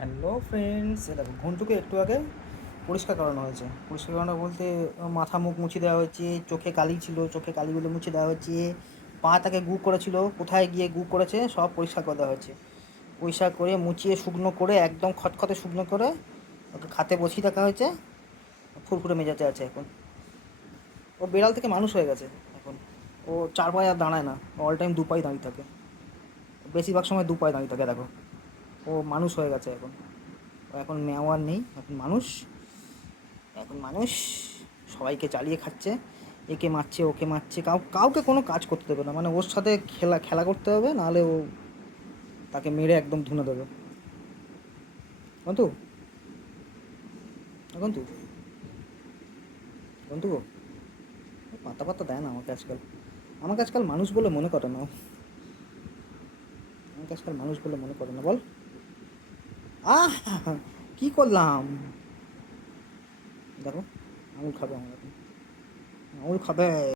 Hello friends, দেখো ঘন্টুকে একটু আগে পরিষ্কার করানো হয়েছে। পরিষ্কার করানো বলতে মাথা মুখ মুছে দেওয়া হয়েছে, চোখে কালি ছিল চোখে কালিগুলো মুছে দেওয়া হয়েছে, পা তাকে গু করেছিল, কোথায় গিয়ে গু করেছে সব পরিষ্কার করে দেওয়া হয়েছে। পরিষ্কার করে মুছিয়ে শুকনো করে একদম খটখটে শুকনো করে ওকে খাতে বসিয়ে রাখা হয়েছে। ফুরফুরে মেজাজে আছে এখন। ও বেড়াল থেকে মানুষ হয়ে গেছে এখন। ও চার পায়ে আর দাঁড়ায় না, অল টাইম দু পায়ে দাঁড়িয়ে থাকে, বেশিরভাগ সময় দু পায়ে দাঁড়িয়ে থাকে। দেখো, ও মানুষ হয়ে গেছে এখন। ও এখন ম্যাও আর নেই, এখন মানুষ। এখন মানুষ সবাইকে চালিয়ে খাচ্ছে, একে মারছে ওকে মারছে, কাউকে কোনো কাজ করতে দেবে না। মানে ওর সাথে খেলা খেলা করতে হবে, নাহলে ও তাকে মেরে একদম ধুনে দেবে। বন্ধু, বন্ধু, বন্ধু, ও পাতা পাতা দেয় না আমাকে আজকাল। আমাকে আজকাল মানুষ বলে মনে করে না ও। আমাকে আজকাল মানুষ বলে মনে করে না, বল। আহ, কি করলাম? দেখো, আঙুল খাবে আমার এখন, আঙুল খাবে।